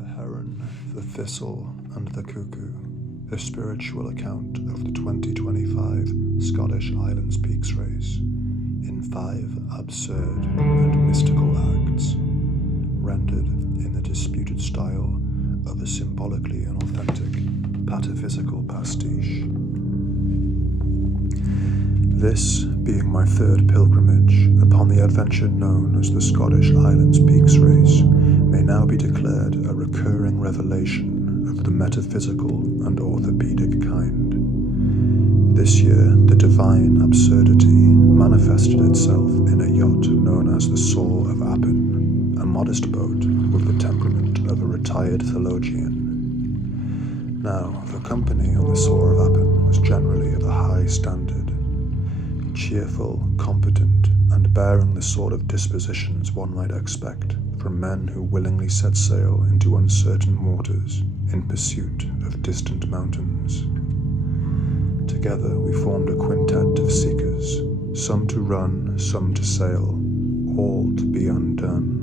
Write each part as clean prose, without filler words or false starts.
The Heron, the Thistle, and the Cuckoo, a spiritual account of the 2025 Scottish Highlands Peaks Race, in 5 absurd and mystical acts, rendered in the disputed style of a symbolically inauthentic pataphysical pastiche. This being my 3rd pilgrimage upon the adventure known as the Scottish Highlands Peaks Race, may now be declared a recurring revelation of the metaphysical and orthopedic kind. This year, the divine absurdity manifested itself in a yacht known as the Soar of Appin, a modest boat with the temperament of a retired theologian. Now, the company on the Soar of Appin was generally of a high standard, cheerful, competent, and bearing the sort of dispositions one might expect from men who willingly set sail into uncertain waters in pursuit of distant mountains. Together we formed a quintet of seekers, some to run, some to sail, all to be undone.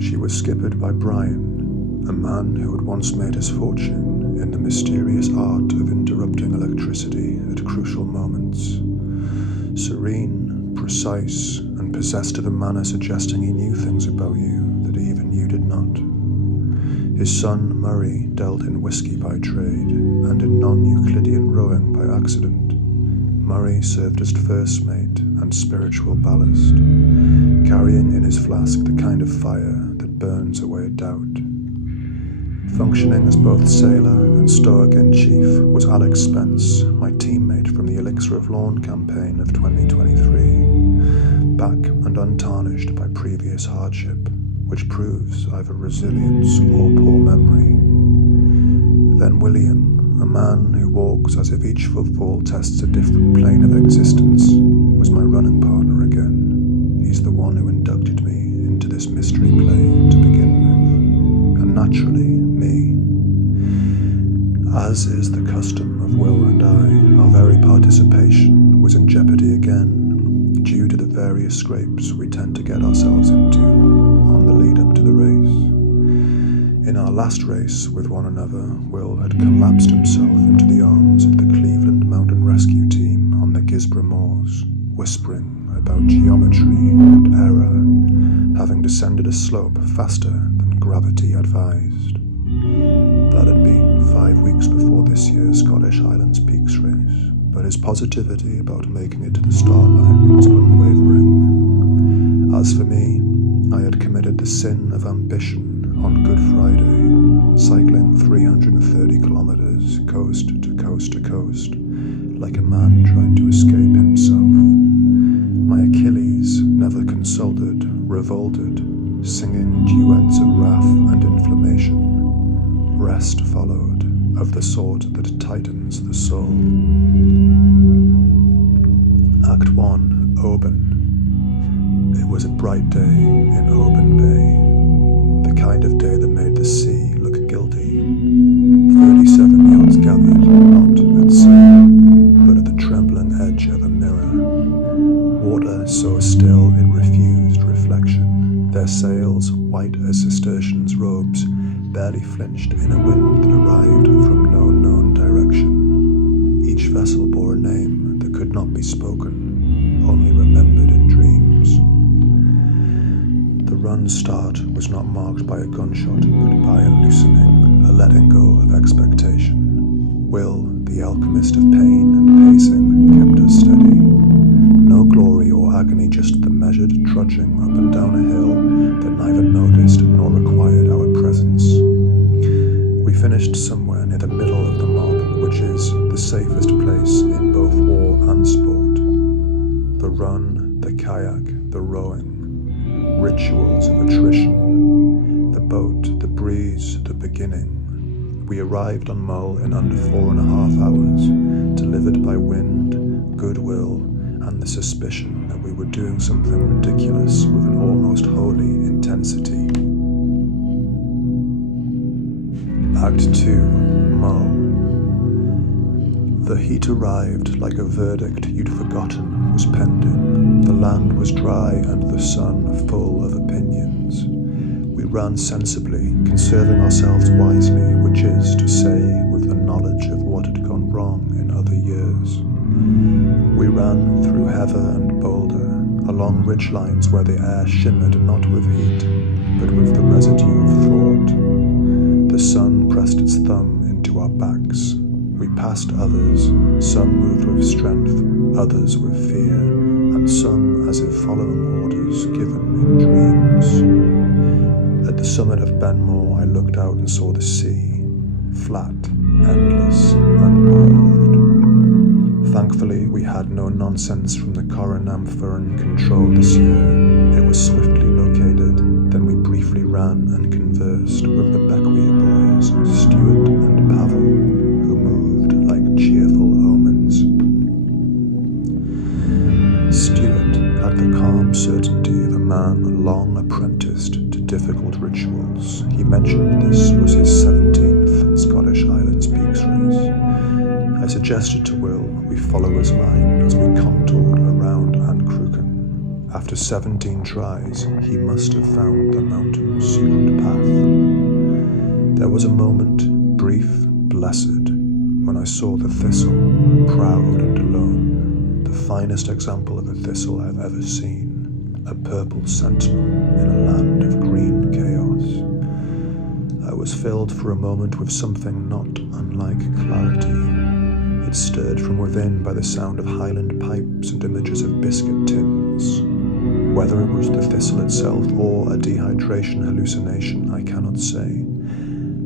She was skippered by Brian, a man who had once made his fortune in the mysterious art of interrupting electricity at crucial moments. Serene, precise, and possessed of a manner suggesting he knew things about you that even you did not. His son Murray dealt in whiskey by trade and in non-Euclidean rowing by accident. Murray served as first mate and spiritual ballast, carrying in his flask the kind of fire that burns away doubt. Functioning as both sailor and stoic-in-chief was Alex Spence, my teammate from the Elixir of Lawn campaign of 2023, back and untarnished by previous hardship, which proves either resilience or poor memory. Then William, a man who walks as if each footfall tests a different plane of existence, was my running partner again. He's the one who inducted me into this mystery play to begin with, and naturally, me. As is the custom of Will and I, our very participation was in jeopardy again, due to the various scrapes we tend to get ourselves into on the lead up to the race. In our last race with one another, Will had collapsed himself into the arms of the Cleveland Mountain Rescue Team on the Gisborough Moors, whispering about geometry and error, having descended a slope faster than gravity advised. That had been 5 weeks before this year's Scottish Highlands Peaks Race, but his positivity about making it to the start line was unwavering. As for me, I had committed the sin of ambition on Good Friday, cycling 330 kilometers coast to coast to coast, like a man trying to escape himself. My Achilles, never consulted, revolted, singing duets of wrath and inflammation. Rest followed, of the sort that tightens the soul. Act 1, Oban. It was a bright day in Oban Bay, the kind of day that made the sea look guilty. 37 yachts gathered, not at sea, but at the trembling edge of a mirror. Water so still it refused reflection, their sails, white as Cistercians' robes, barely flinched in a wind that arrived from no known direction. Each vessel bore a name that could not be spoken, only remembered in dreams. The run start was not marked by a gunshot, but by a loosening, a letting go of expectation. Will, the alchemist of pain and pacing, kept us steady. No glory or agony, just the measured trudging up and down a hill that neither noticed nor required our presence. We finished somewhere near the middle of the mob, which is the safest place in both war and sport. The run, the kayak, the rowing, rituals of attrition, the boat, the breeze, the beginning. We arrived on Mull in under 4.5 hours, delivered by wind, goodwill, and the suspicion that we were doing something ridiculous with an almost holy intensity. Act 2, Mull. The heat arrived like a verdict you'd forgotten was pending. The land was dry and the sun full of opinions. We ran sensibly, conserving ourselves wisely, which is to say, with the knowledge of what had gone wrong in other years. We ran through heather and boulder, along ridge lines where the air shimmered not with heat, but with the residue of thought. The sun pressed its thumb into our backs. We passed others, some moved with strength, others with fear, and some as if following orders given in dreams. At the summit of Benmore I looked out and saw the sea, flat, endless, unmoved. Thankfully we had no nonsense from the Coronamphern control this year. It was swiftly located, then we briefly ran and conversed with the Bequia boys, Stuart and Pavel, who moved like cheerful omens. Stuart had the calm certainty of a man long apprenticed to difficult rituals. He mentioned this was his 17th Scottish Highlands Peaks race. I suggested to Will we follow his line as we contoured around Ancruchen. After 17 tries, he must have found the mountain's secret path. There was a moment, brief, blessed, when I saw the Thistle, proud and alone, the finest example of a thistle I've ever seen, a purple sentinel in a land of green chaos. I was filled for a moment with something not unlike clarity. It stirred from within by the sound of highland pipes and images of biscuit tins. Whether it was the thistle itself or a dehydration hallucination, I cannot say.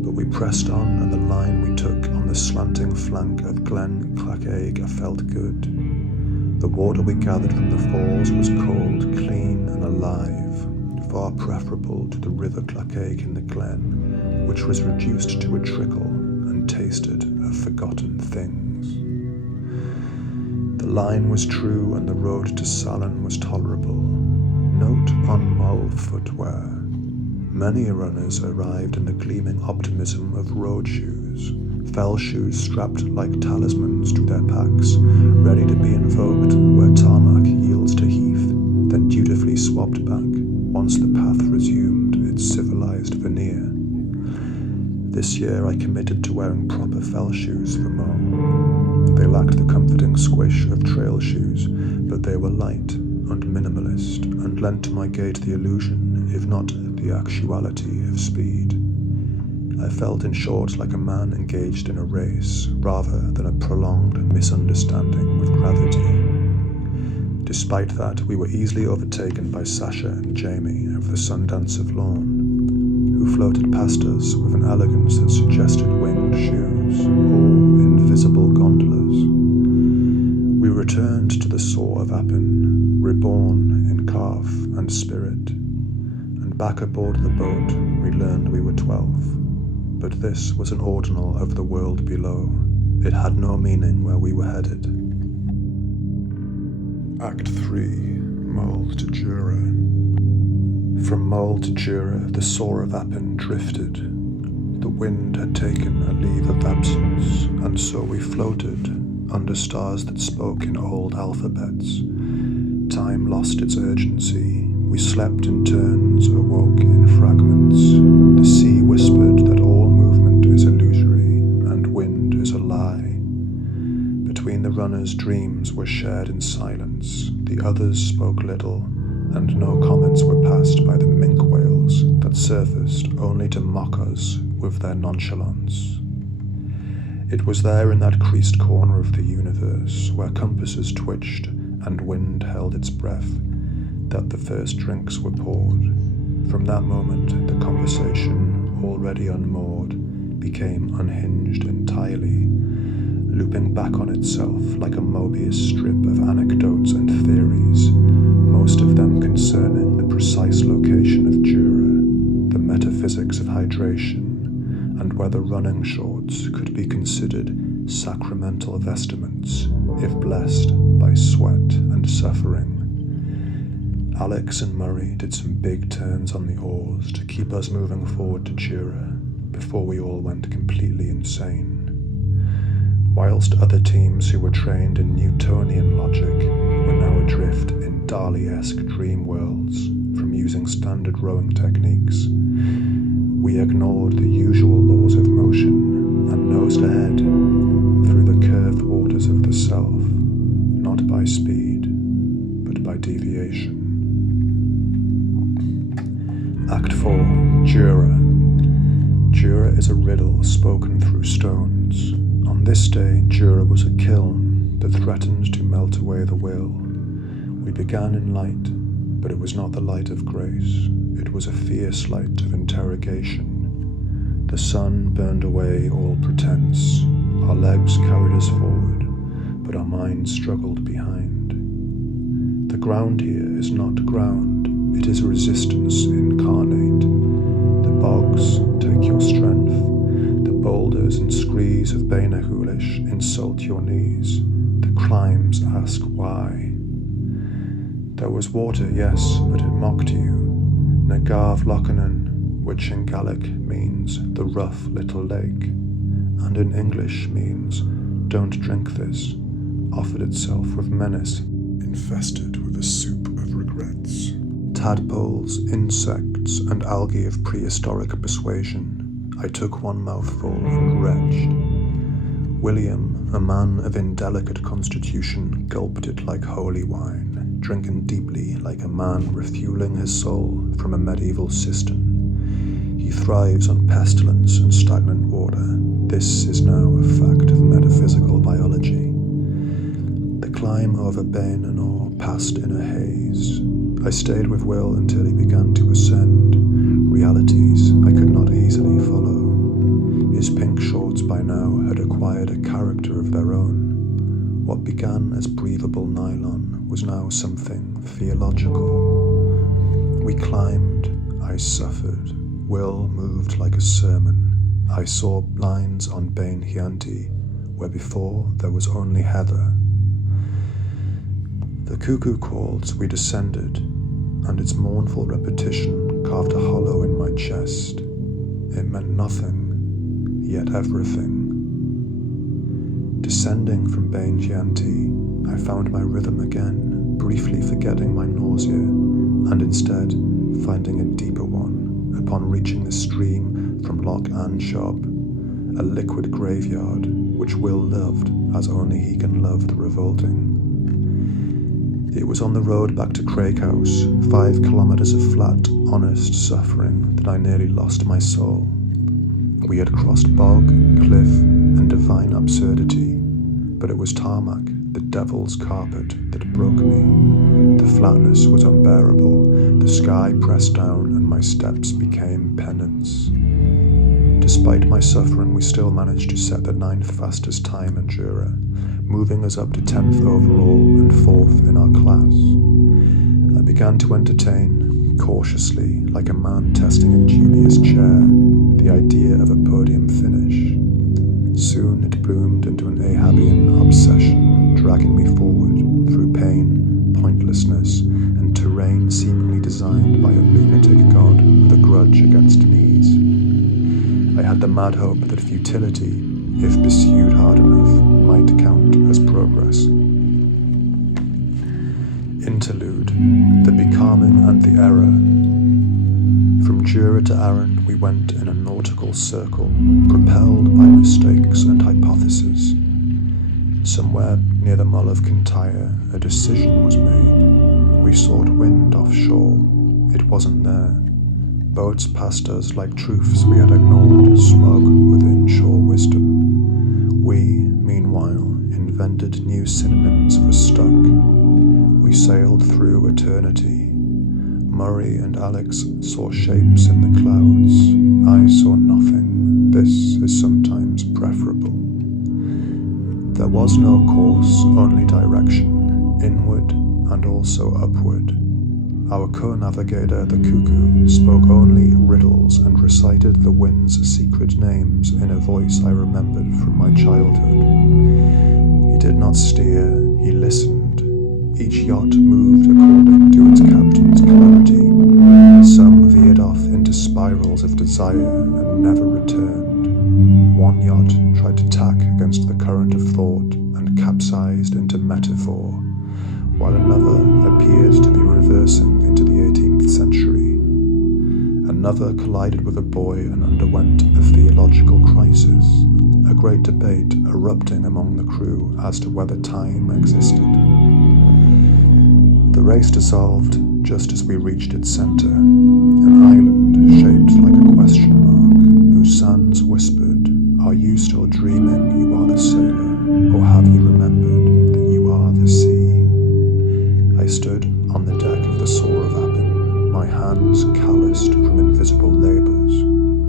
But we pressed on, and the line we took on the slanting flank of Glen Clachaig felt good. The water we gathered from the falls was cold, clean and alive, far preferable to the river Clachaig in the glen, which was reduced to a trickle and tasted of forgotten things. The line was true and the road to Salon was tolerable. Note on Mull footwear. Many runners arrived in the gleaming optimism of road shoes, fell shoes strapped like talismans to their packs, ready to be invoked where tarmac yields to heath, then dutifully swapped back once the path resumed its civilized veneer. This year I committed to wearing proper fell shoes for Mull. They lacked the comforting squish of trail shoes, but they were light and minimalist, and lent to my gait the illusion, if not the actuality, of speed. I felt, in short, like a man engaged in a race, rather than a prolonged misunderstanding with gravity. Despite that, we were easily overtaken by Sasha and Jamie of the Sundance of Lawn, who floated past us with an elegance that suggested winged shoes, or invisible gondolas. We returned to the Soar of Appin, reborn in calf and spirit, and back aboard the boat we learned we were 12. But this was an ordinal of the world below. It had no meaning where we were headed. Act 3, Mull to Jura. From Mull to Jura, the Soar of Appin drifted. The wind had taken a leave of absence, and so we floated under stars that spoke in old alphabets. Time lost its urgency. We slept in turns, awoke in fragments. The sea whispered that all movement is illusory, and wind is a lie. Between the runners, dreams were shared in silence. The others spoke little, and no comments were passed by the mink whales that surfaced only to mock us with their nonchalance. It was there in that creased corner of the universe, where compasses twitched and wind held its breath, that the first drinks were poured. From that moment, the conversation, already unmoored, became unhinged entirely, looping back on itself like a Mobius strip of anecdotes and theories, most of them concerning the precise location of Jura, the metaphysics of hydration, and whether running shorts could be considered sacramental vestments if blessed by sweat and suffering. Alex and Murray did some big turns on the oars to keep us moving forward to Jura before we all went completely insane. Whilst other teams who were trained in Newtonian logic were now adrift in Dali-esque dream worlds from using standard rowing techniques. We ignored the usual laws of motion and nosed ahead through the curved waters of the self, not by speed, but by deviation. Act 4, Jura. Jura is a riddle spoken through stones. On this day, Jura was a kiln that threatened to melt away the will. We began in light, but it was not the light of grace. It was a fierce light of interrogation. The sun burned away all pretense. Our legs carried us forward, but our minds struggled behind. The ground here is not ground, it is resistance incarnate. The bogs take your strength. The boulders and screes of Bainahulish insult your knees. The climbs ask why. There was water, yes, but it mocked you. Negav Lochanan, which in Gaelic means the rough little lake, and in English means don't drink this, offered itself with menace, infested with a soup of regrets. Tadpoles, insects, and algae of prehistoric persuasion. I took one mouthful and retched. William, a man of indelicate constitution, gulped it like holy wine, drinking deeply like a man refueling his soul from a medieval cistern. He thrives on pestilence and stagnant water. This is now a fact of metaphysical biology. The climb over Bain and Orr passed in a haze. I stayed with Will until he began to ascend, realities I could not easily follow. His pink shorts by now had acquired a character of their own. What began as breathable nylon was now something theological. We climbed, I suffered. Will moved like a sermon. I saw lines on Bain Hyanti, where before there was only heather. The cuckoo called, we descended, and its mournful repetition carved a hollow in my chest. It meant nothing, yet everything. Descending from Bain Hyanti, I found my rhythm again, briefly forgetting my nausea, and instead finding a deeper one upon reaching the stream from Loch Anshob, a liquid graveyard which Will loved as only he can love the revolting. It was on the road back to Craighouse, 5 kilometres of flat, honest suffering, that I nearly lost my soul. We had crossed bog, cliff, and divine absurdity, but it was tarmac, the devil's carpet, that broke me. The flatness was unbearable, the sky pressed down, and my steps became penance. Despite my suffering, we still managed to set the 9th fastest time in Jura, moving us up to 10th overall and 4th in our class. I began to entertain, cautiously, like a man testing a dubious chair, the idea of a podium finish. Soon it bloomed into an Ahabian obsession, dragging me forward through pain, pointlessness, and terrain seemingly designed by a lunatic god with a grudge against knees. I had the mad hope that futility, if pursued hard enough, might count as progress. Interlude, the becalming and the error. From Jura to Arran we went in a nautical circle, propelled by mistakes and hypotheses. Somewhere near the Mull of Kityre, a decision was made. We sought wind offshore. It wasn't there. Boats passed us like truths we had ignored, smug with inshore wisdom. We, meanwhile, invented new synonyms for stuck. We sailed through eternity. Murray and Alex saw shapes in the clouds. I saw nothing. This is sometimes preferable. There was no course, only direction, inward and also upward. Our co-navigator, the Cuckoo, spoke only riddles and recited the wind's secret names in a voice I remembered from my childhood. He did not steer, he listened. Each yacht moved according to its captain's clarity. Some veered off into spirals of desire and never returned. One yacht tried to tack against the current of thought and capsized into metaphor. while another appeared to be reversing into the 18th century. Another collided with a boy and underwent a theological crisis, a great debate erupting among the crew as to whether time existed. The race dissolved just as we reached its centre, an island shaped like a question mark, whose sands whispered, "Are you still dreaming you are the sailor, or have you remembered that you are the sea?" I stood on the deck of the Soar of Appin, my hands calloused from invisible labours.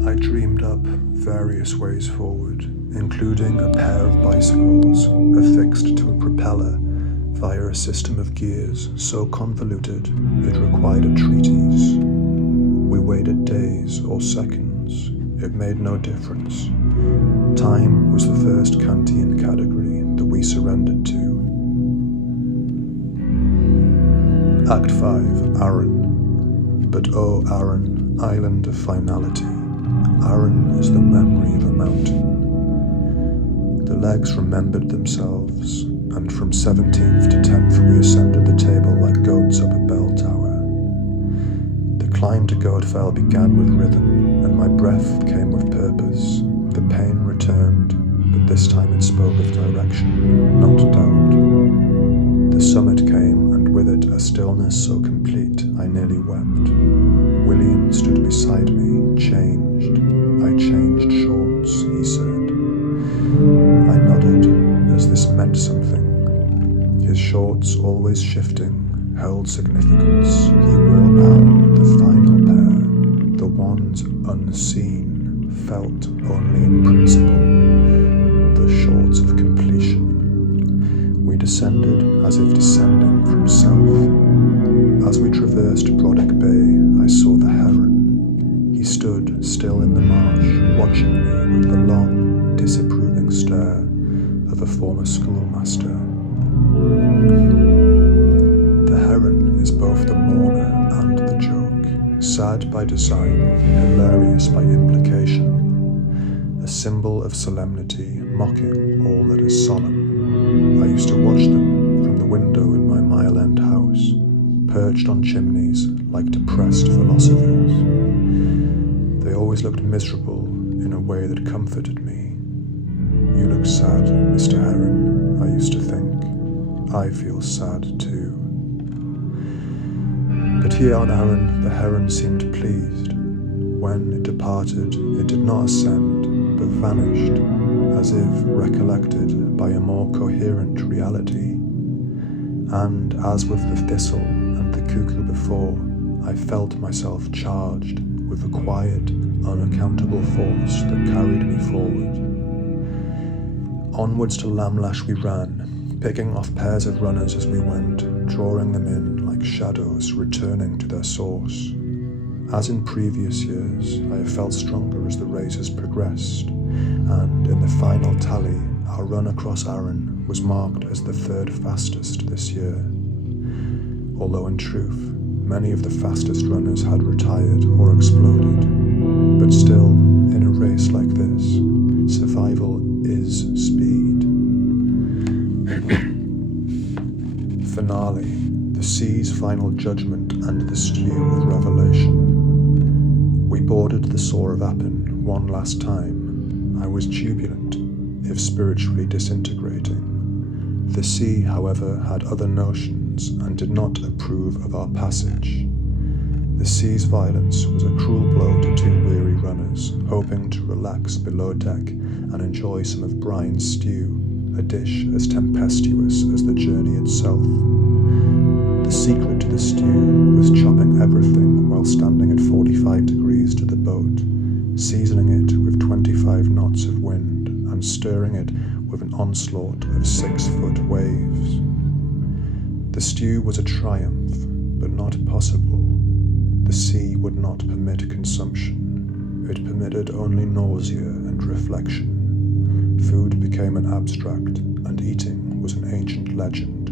I dreamed up various ways forward, including a pair of bicycles affixed to a propeller via a system of gears so convoluted it required a treatise. We waited days or seconds, it made no difference. Time was the first Kantian category that we surrendered to. Act 5, Arran. But oh Arran, island of finality, Arran is the memory of a mountain. The legs remembered themselves, and from 17th to 10th we ascended the table like goats up a bell tower. The climb to Goatfell began with rhythm, and my breath came with purpose. The pain returned, but this time it spoke of direction, not doubt. The summit came, and with it a stillness so complete I nearly wept. William stood beside me, changed. I changed shorts, he said. I nodded, as this meant something. His shorts, always shifting, held significance. He wore now the final pair, the ones unseen, felt only in principle, the shorts of completion. We descended as if descending from self. As we traversed Brodick Bay, I saw the heron. He stood still in the marsh, watching me with the long, disapproving stare of a former schoolmaster. The heron is both the mourner and the joke, sad by design, hilarious by implication, a symbol of solemnity, mocking all that is solemn. I used to watch them from the window in my Mile End house, perched on chimneys like depressed philosophers. They always looked miserable in a way that comforted me. You look sad, Mr. Heron, I used to think. I feel sad too. But here on Arran, the heron seemed pleased. When it departed, it did not ascend, but vanished, as if recollected by a more coherent reality. And as with the Thistle and the Cuckoo before, I felt myself charged with a quiet, unaccountable force that carried me forward. Onwards to Lamlash we ran, picking off pairs of runners as we went, drawing them in like shadows returning to their source. As in previous years, I have felt stronger as the race has progressed, and in the final tally, our run across Arran was marked as the third fastest this year. Although in truth, many of the fastest runners had retired or exploded, but still, in a race like this, survival is speed. Finale, the sea's final judgment and the stew of revelation. We boarded the Soar of Appin one last time. I was jubilant, if spiritually disintegrating. The sea, however, had other notions and did not approve of our passage. The sea's violence was a cruel blow to two weary runners, hoping to relax below deck and enjoy some of Brian's stew, a dish as tempestuous as the journey itself. The secret to the stew was chopping everything while standing at 45 degrees to the boat, seasoning it with 25 knots of wind and stirring it with an onslaught of 6-foot waves. The stew was a triumph, but not possible. The sea would not permit consumption. It permitted only nausea and reflection. Food became an abstract, and eating was an ancient legend.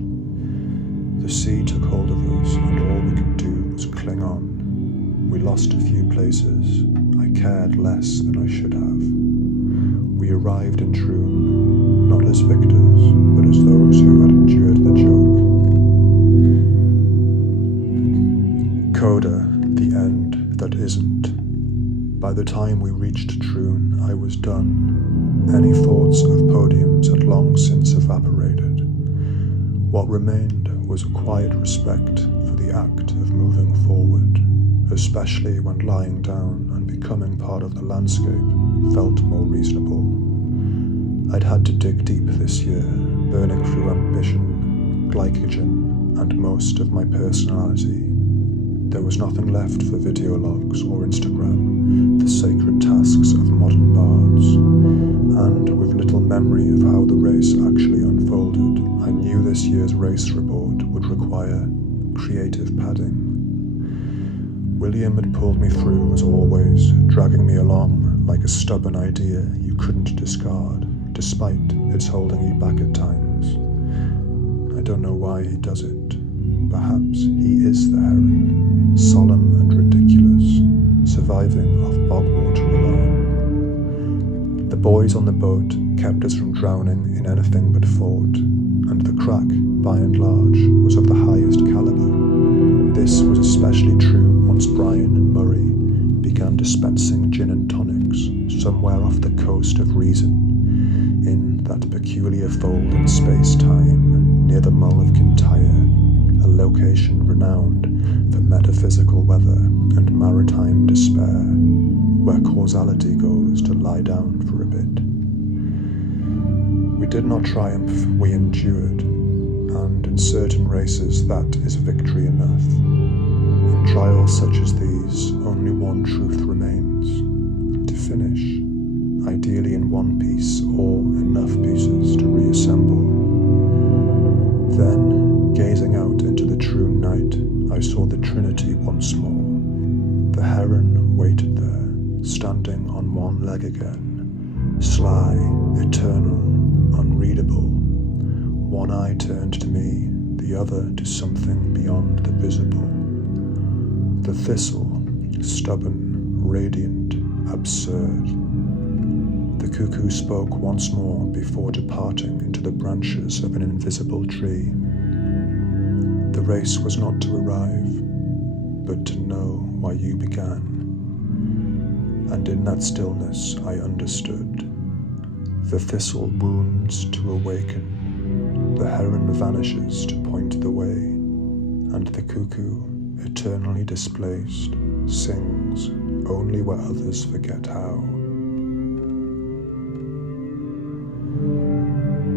The sea took hold of us, and all we could do was cling on. We lost a few places. I cared less than I should have. We arrived in Troon, not as victors, but as those who had endured the joke. coda, the end that isn't. By the time we reached Troon, I was done. Any thoughts of podiums had long since evaporated. What remained was a quiet respect for the act of moving forward, especially when lying down and becoming part of the landscape felt more reasonable. I'd had to dig deep this year, burning through ambition, glycogen, and most of my personality. There was nothing left for video logs or Instagram, the sacred tasks of modern bards, and with little memory of how the race actually unfolded, I knew this year's race report would require creative padding. William had pulled me through as always, dragging me along like a stubborn idea you couldn't discard, despite its holding you back at times. I don't know why he does it. Perhaps he is the Heron, solemn and ridiculous, surviving off bog water alone. The boys on the boat kept us from drowning in anything but fort, and the crack, by and large, was of the highest caliber. This was especially true once Brian and Murray began dispensing gin and tonics somewhere off the coast of Reason, in that peculiar fold in space-time near the Mull of Kityre, a location renowned for metaphysical weather and maritime despair, where causality goes to lie down for a bit. We did not triumph, we endured, and in certain races that is victory enough. In trials such as these, only one truth remains: to finish, ideally in one piece or enough pieces to reassemble. Then, gazing out into the true night, I saw the Trinity once more. The Heron waited there, standing on one leg again, sly, eternal, unreadable. One eye turned to me, the other to something beyond the visible. The Thistle, stubborn, radiant, absurd. The Cuckoo spoke once more before departing into the branches of an invisible tree. The race was not to arrive, but to know why you began. And in that stillness I understood. The Thistle wounds to awaken, the Heron vanishes to point the way, and the Cuckoo, eternally displaced, sings only where others forget how.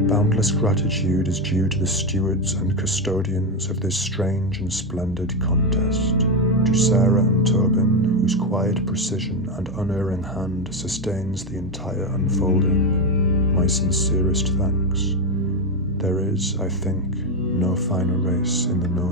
Boundless gratitude is due to the stewards and custodians of this strange and splendid contest, to Sarah and Tobin, whose quiet precision and unerring hand sustains the entire unfolding, my sincerest thanks. There is, I think, no finer race in the known